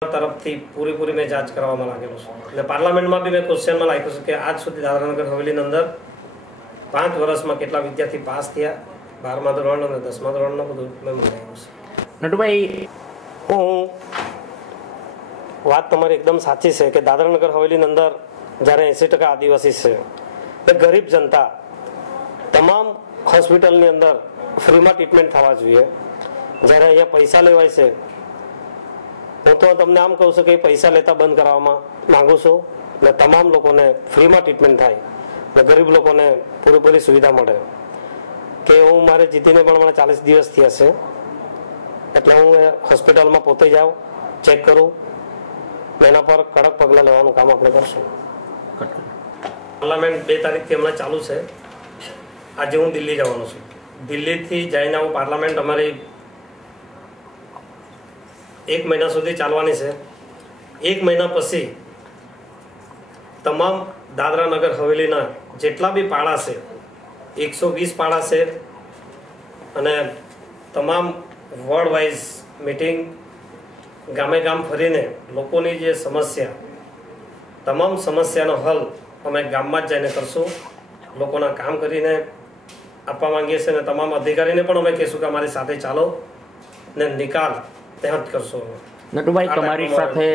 તરફથી પૂરેપૂરી મેં જાંચ કરવામાં લાગેલો છું એટલે પાર્લામેન્ટમાં બી મેં ક્વેશ્ચનમાં લખ્યું છે કે આજ સુધી દાદરાનગર હવેલીની અંદર 5 વર્ષમાં કેટલા વિદ્યાર્થી પાસ થયા 12મા ધોરણ અને 10મા ધોરણનું બધું મેં મંગાવ્યું છે। નટુભાઈ, હું વાત તમારી એકદમ સાચી છે કે દાદરાનગર હવેલીની અંદર જ્યારે 80% આદિવાસી છે એ ગરીબ જનતા તમામ હોસ્પિટલની અંદર ફ્રીમાં ટ્રીટમેન્ટ થવા જોઈએ। જ્યારે અહીંયા પૈસા લેવાય છે, હું તો તમને આમ કહું છું કે પૈસા લેતા બંધ કરાવવામાં માંગુ છું અને તમામ લોકોને ફ્રીમાં ટ્રીટમેન્ટ થાય અને ગરીબ લોકોને પૂરેપૂરી સુવિધા મળે। કે હું મારે જીતીને પણ મને 40 દિવસ થયા છે, એટલે હું હોસ્પિટલમાં પોતે જાઉં, ચેક કરું, એના પર કડક પગલાં લેવાનું કામ આપણે કરશું। પાર્લામેન્ટ 2 તારીખથી હમણાં ચાલુ છે। આજે હું દિલ્હી જવાનો છું। દિલ્હીથી જઈને હું પાર્લામેન્ટ અમારી 1 મહિના સુધી ચાલવાની છે। 1 મહિના પછી તમામ દાદરા નગર હવેલીના જેટલા બી પાડા છે, 120 પાડા છે, અને તમામ વર્ડ વાઇઝ મીટિંગ ગામે ગામ ફરીને લોકોની જે સમસ્યા, તમામ સમસ્યાનો હલ અમે ગામમાં જ જઈને કરશું। લોકોના કામ કરીને આપવા માંગીએ છીએ અને તમામ અધિકારીને પણ અમે કહીશું કે અમારી સાથે ચાલો ને નિકાલ ત્યાં જ કરશો। નટુભાઈ, તમારી સાથે